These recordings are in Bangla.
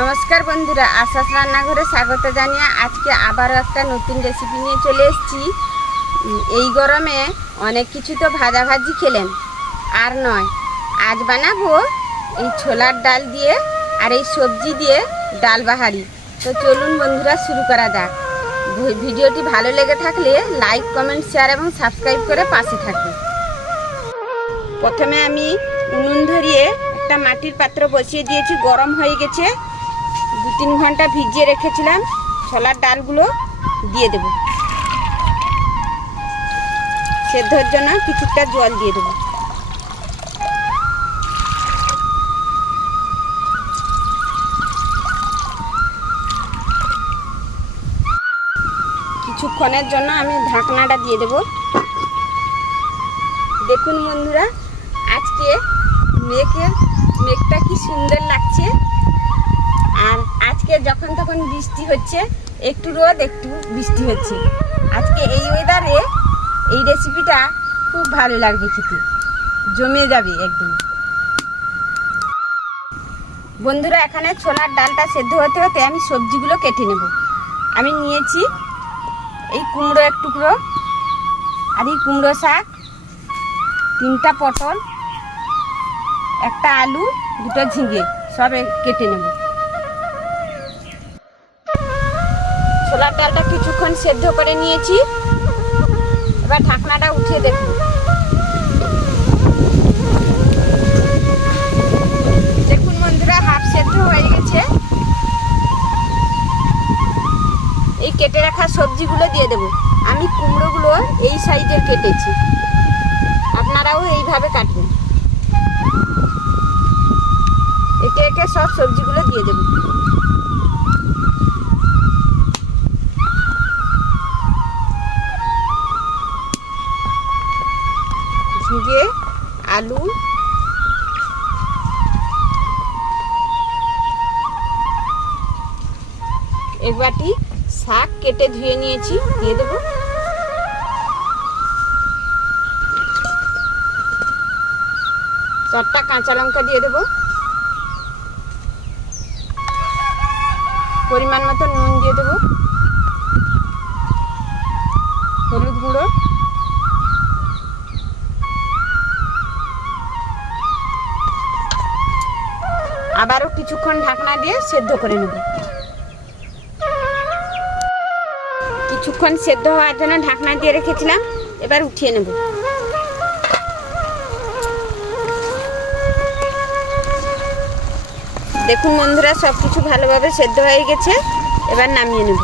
নমস্কার বন্ধুরা, আশাস রান্নাঘরে স্বাগত জানিয়ে আজকে আবারও একটা নতুন রেসিপি নিয়ে চলে এসেছি। এই গরমে অনেক কিছু তো ভাজাভাজি খেলেন, আর নয়। আজ বানাবো এই ছোলার ডাল দিয়ে আর এই সবজি দিয়ে ডাল বাহারি। তো চলুন বন্ধুরা, শুরু করা যাক। ভিডিওটি ভালো লেগে থাকলে লাইক, কমেন্ট শেয়ার এবং সাবস্ক্রাইব করে পাশে থাকুন। প্রথমে আমি উনুন ধরিয়ে একটা মাটির পাত্র বসিয়ে দিয়েছি, গরম হয়ে গেছে। দু তিন ঘণ্টা ভিজিয়ে রেখেছিলাম, ছোলার ডালগুলো দিয়ে দেব। সেদ্ধর জন্য কিছুটা জল দিয়ে দেবো। কিছুক্ষণের জন্য আমি ঢাকনাটা দিয়ে দেবো। দেখুন বন্ধুরা, আজকে মেঘের, মেঘটা কি সুন্দর লাগছে। আর আজকে যখন তখন বৃষ্টি হচ্ছে, একটু রোদ, একটু বৃষ্টি হচ্ছে। আজকে এই ওয়েদারে এই রেসিপিটা খুব ভালো লাগবে খেতে। জমে যাবে একদম। বন্ধুরা, এখানে ছোলার ডালটা সেদ্ধ হতে হতে আমি সবজিগুলো কেটে নেব। আমি নিয়েছি এই কুমড়ো এক টুকরো আর এই কুমড়ো শাক, তিনটা পটল, একটা আলু, দুটো ঝিঙে, সব কেটে নেব। ছোলার ডালটা কিছুক্ষণ সেদ্ধ করে নিয়েছি। এবার ঢাকনাটা উঠিয়ে দেখুন দেখুন বন্ধুরা, হাফ সেদ্ধ হয়ে গেছে। এই কেটে রাখা সবজিগুলো দিয়ে দেবো। আমি কুমড়োগুলো এই সাইজের কেটেছি। আপনারাও এইভাবে কাটবেন। একে একে সব সবজিগুলো দিয়ে দেবেন আলু। এক বাটি শাক কেটে ধুয়ে নিয়েছি, দিয়ে দেবো। চারটা কাঁচা লঙ্কা দিয়ে দেবো। পরিমাণ মতো নুন দিয়ে দেবো। হলুদ গুঁড়ো। আবারও কিছুক্ষণ ঢাকনা দিয়ে সেদ্ধ করে নেব। কিছুক্ষণ সেদ্ধ হওয়ার জন্য ঢাকনা দিয়ে রেখেছিলাম, এবার উঠিয়ে নেব। দেখুন বন্ধুরা সব কিছু ভালোভাবে সেদ্ধ হয়ে গেছে, এবার নামিয়ে নেব।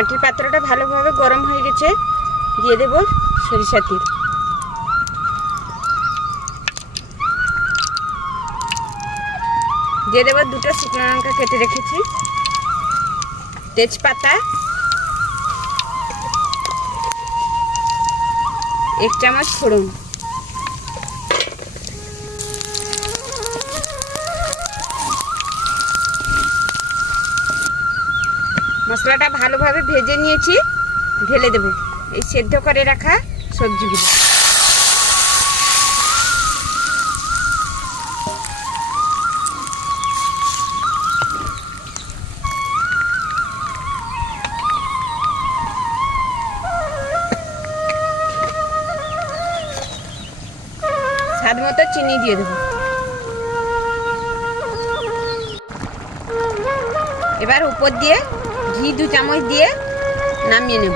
মাটির পাত্রটা ভালোভাবে গরম হয়ে গেছে, দিয়ে দেব সরিষা তেল। দিয়ে দেবো দুটো শুকনো লঙ্কা কেটে রেখেছি। তেজপাতা, এক চামচ ফোড়ন। মশলাটা ভালোভাবে ভেজে নিয়েছি। ঢেলে দেব। এই সেদ্ধ করে রাখা সবজিগুলো। স্বাদ মতো চিনি দিয়ে দেবো। এবার উপর দিয়ে ঘি দু চামচ দিয়ে নামিয়ে নেব।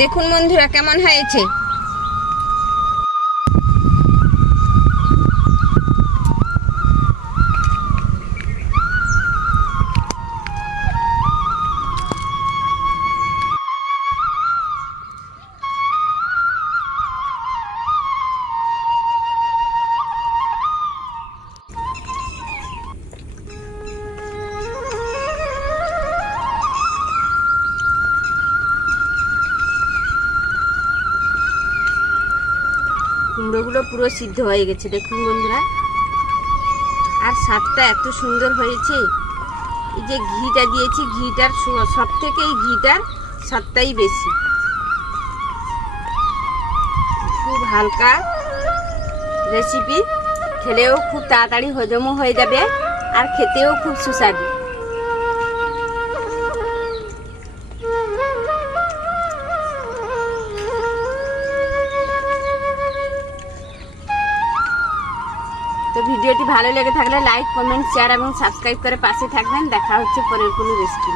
দেখুন বন্ধুরা কেমন হয়েছে? পনিরগুলো পুরো সিদ্ধ হয়ে গেছে, দেখুন বন্ধুরা। আর স্বাদটা এত সুন্দর হয়েছে। এই যে ঘিটা দিয়েছি, ঘিটার সব থেকে এই ঘিটার স্বাদটাই বেশি। খুব হালকা রেসিপি খেলেও খুব তাড়াতাড়ি হজমও হয়ে যাবে, আর খেতেও খুব সুস্বাদু। তো ভিডিওটি ভালো লেগে থাকলে লাইক কমেন্ট শেয়ার এবং সাবস্ক্রাইব করে পাশে থাকবেন। দেখা হচ্ছে পরের কোনো রেসিপি